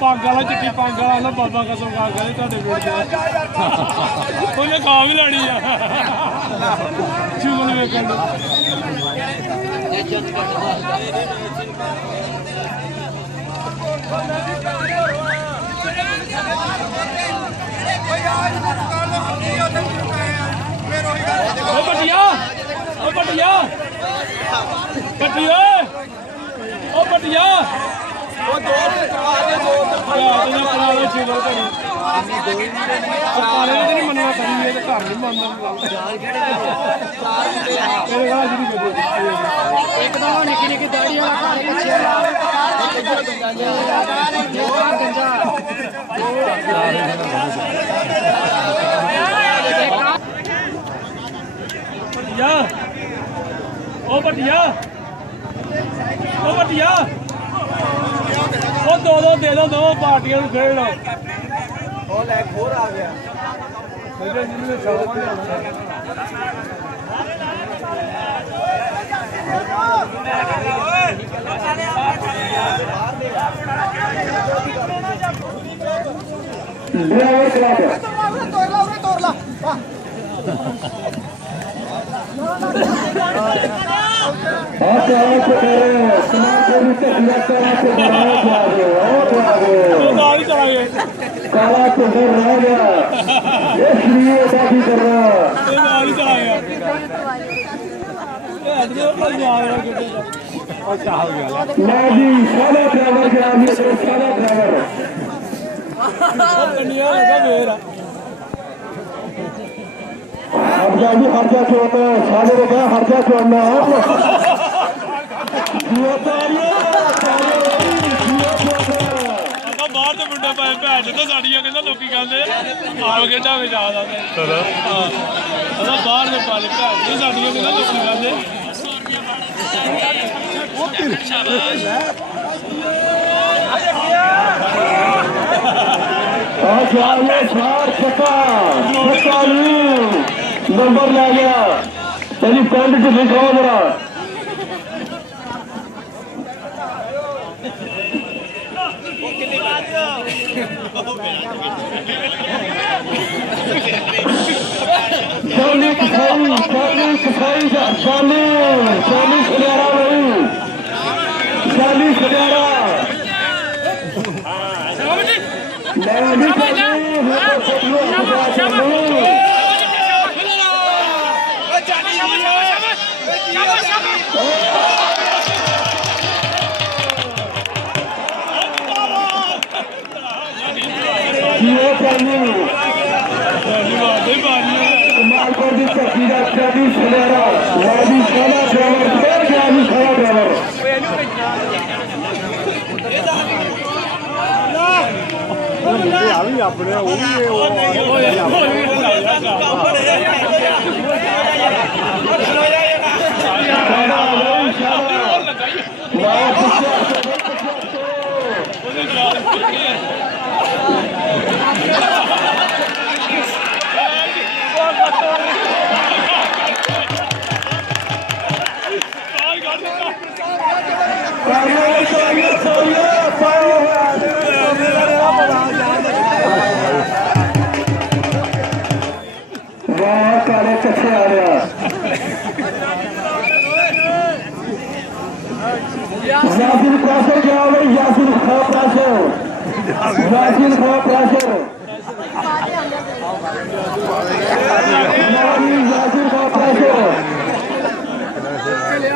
पग वाला चिट्टी पग वाला बाबा कसम खा गया उन्हें खा भी लैनी है चूल वेखन पटिया पटिया पटिया पटिया भटिया भटिया दो दो दे दो दो पार्टियां खेल लो होर आ गया काला पुनर रह गया इसलिए बाकी कर रहा जी सादा ड्राइवर के नाम से सादा ड्राइवर हर्जा जी हर्जा क्यों होता है साले को क्या हर्जा क्यों होना है बाहर तो मुंडा पाए भैन तो साड़ियां कहना लोग कहते आल के ढावे जा बाहर तो पाले भैन तो साड़ियां कहना लोग कहते नंबर ला गया तेरी पेंट च लिखाओ बड़ा शाली कसाई शाली सुनहरा नहीं शाली सुनहरा कमालपुर की धरती का शाली सुनहरा लाली शाला ड्राइवर फिर गया जी शाला ड्राइवर अपने काले कच्चे आ रहा यासिन प्रेशर क्या हो गई यासिन खा प्रेशर यासिन खा प्रेशर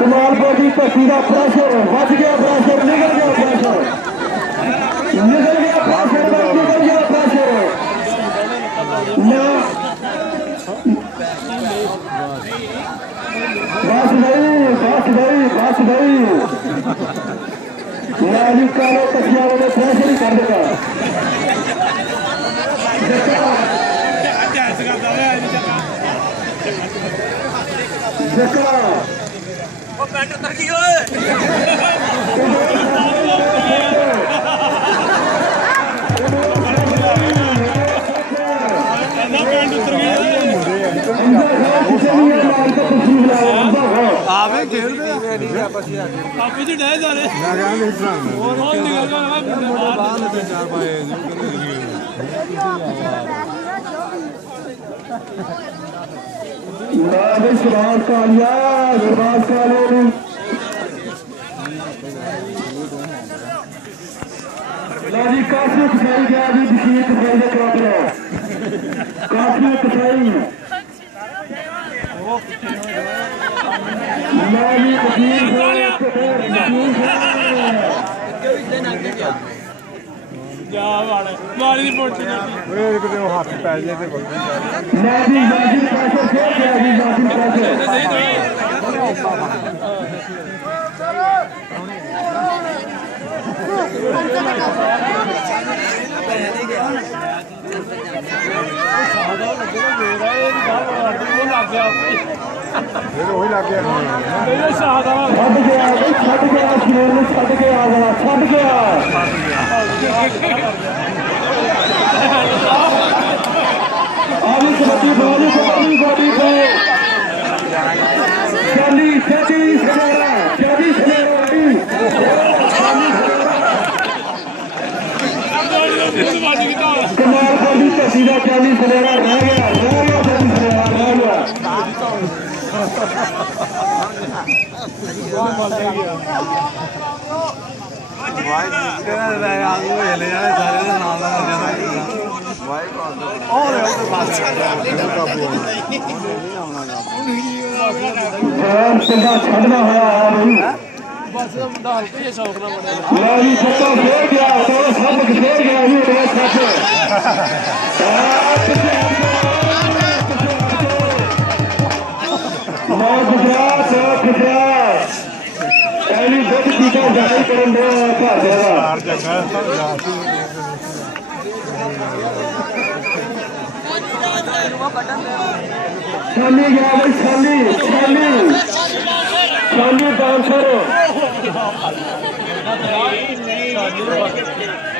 कमालपुर की धरती का प्रेशर बच गया प्रेशर निकल गया प्रेशर निकल गया प्रेशर निकल गया प्रेशर बस नहीं लाली काले कचिया वाले प्रेशर ही कर देगा पेंट उतर गई ਆਵੇ ਖੇਡਦੇ ਆਪੇ ਜੀ ਡੈ ਜਾ ਰਹੇ ਮੈਂ ਕਹਿੰਦਾ ਇਸ ਤਰ੍ਹਾਂ ਹੋਰ ਨਿਕਲ ਜਾ ਬਾਹਰ ਦੇ ਚਾਰ ਪਾਏ लाली सुभाष कालिया सुभाष काले लाली काफी कसाई गया जी बशीर कसाई का क्रॉपर है काफी कसाई लाली बशीर ਜਾ ਵਾਲੇ ਮਾਰੀ ਦੀ ਪੋਟੀ ਓਏ ਕਿਤੇ ਉਹ ਹੱਥ ਪੈ ਜੇ ਤੇ लाली यासिन प्रेशर फेर गया जी यासिन प्रेशर ਫਿਰ ਉਹੀ ਲੱਗ ਗਿਆ ਮੇਰੇ ਸਾਹ ਦਾ ਛੱਡ ਗਿਆ ਸ਼ਰੀਰ ਨੂੰ ਛੱਡ ਕੇ ਆ ਗਿਆ ਛੱਡ ਗਿਆ ਆਲੀ ਕਬੱਡੀ ਬਾਡੀ पे शाली सुनहरा कमालपुर की धरती का शाली सुनहरा रह गया शाली सुनहरा रह गया छड़ना होया बस डाल के ये शौक ना बने लाली छक्का फेर गया तो सब फेर गया ये मेरे साथ पहली दुख टीका जारी करन दे घर देगा शाली गया भाई शाली डांसर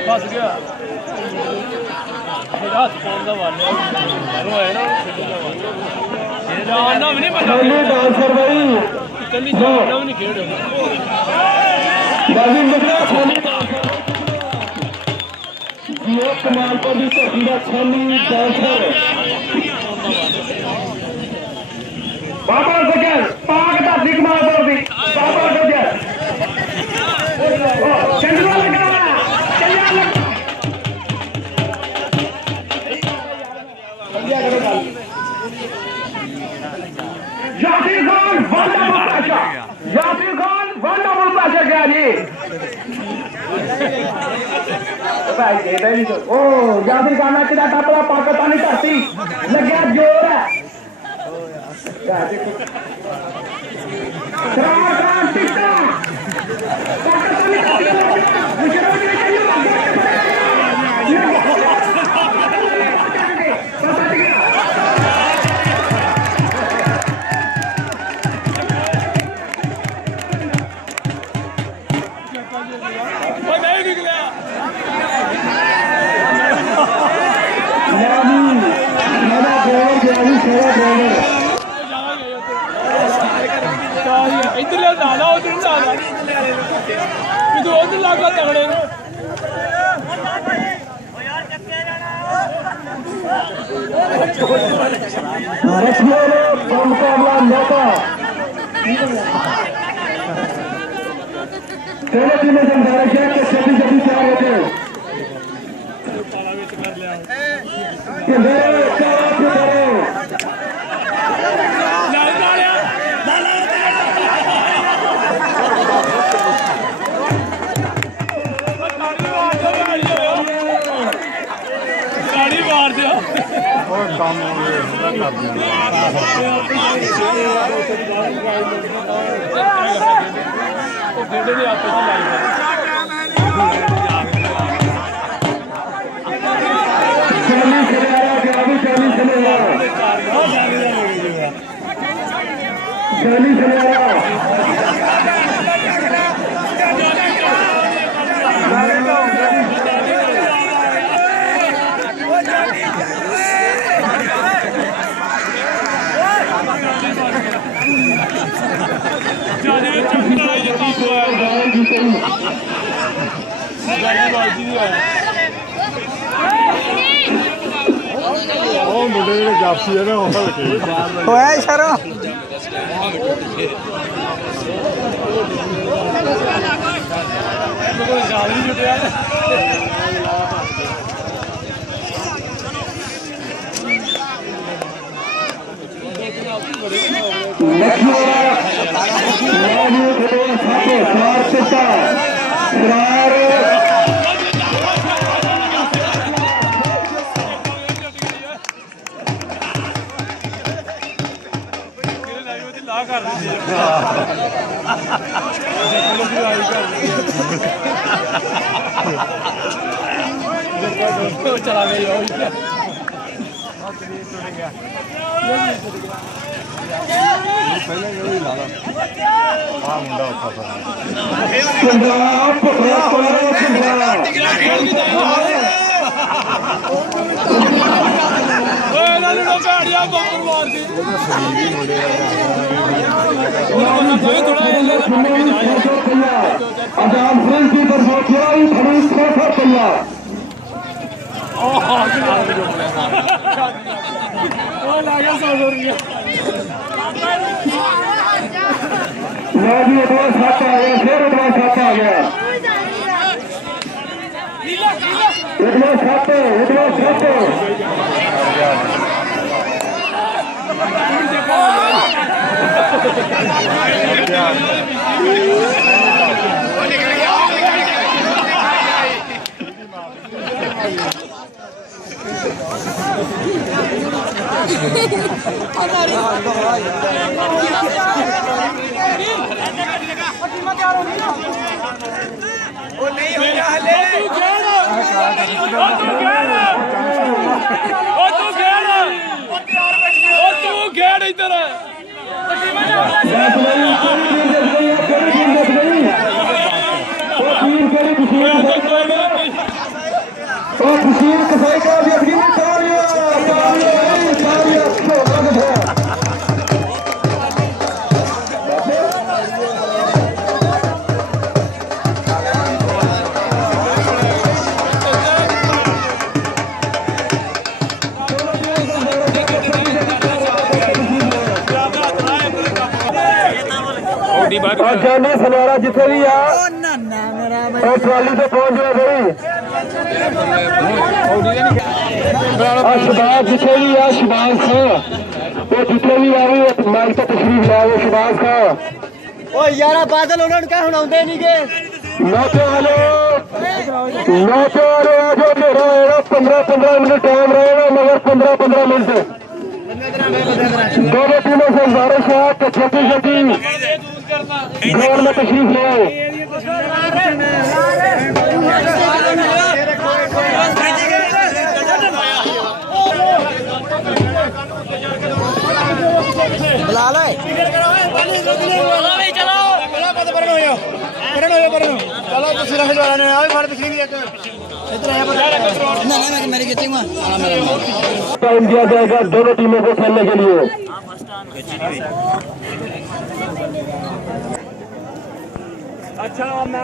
फस गया हाथ कौन दा वाले रोए ना जानना भी नहीं पता शाली डांसर भाई कली जानना भी नहीं खेल बाजी निकला शाली डांसर ये कमालपुर की धरती का शाली डांसर बाबा गुजर पाक धरती कमालपुर की बाबा गुजर चंद्रा लगा यासीर खान वन डबल पाशा गया जी ओ यासीर खान ने किया टपला पाकिस्तानी धरती लग्या जोर है इधर डाला उधर डाला तू उधर लगा तगड़े मुकाबला मौका पहले दिन में समझाया गया कि जल्दी जल्दी तैयार हो जाए मार दिया काम मुंडे ਜਿਹੜੇ ਜਾਪਸੀ ਹੈ ਨਾ ਉਹ ਹੋਇਆ ਇਸ਼ਾਰਾ ਕੋਈ ਜਾਲ ਨਹੀਂ ਜੁਟਿਆ कर चला गई ਮੁੰਡਾ ਔਖਾ ਸੀ गाड़ियां बंपर मारती और जानी सलवारा जिथे भी आ और ट्राली से पहुंच गए भाई शबाज जिथे भी आ शबाज खां वो जिथे भी आवे माइक तो तशरीफ लाओ शबाज खां ओ यारा बादल उन्होंने क्या हुणाउंदे नहीं के नौते वाले आ जो मेरा रहेगा 15-15 मिनट टाइम रहेगा मगर 15-15 मिनट दोनों टीमों से गुजारिश है कि छोटी ग्राउंड में तशरीफ ले आए टाइम दिया जाएगा दोनों टीमों को खेलने के लिए अच्छा मैं